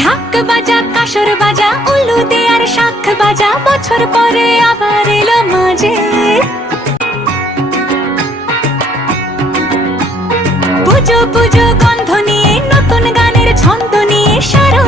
ঢাক বাজা কাসর বাজা উলু দেয়ার শাখ বাজা বছর পরে আবার এলো মাঝে পুজো পুজো গন্ধ নিয়ে নতুন গানের ছন্দ নিয়ে সারা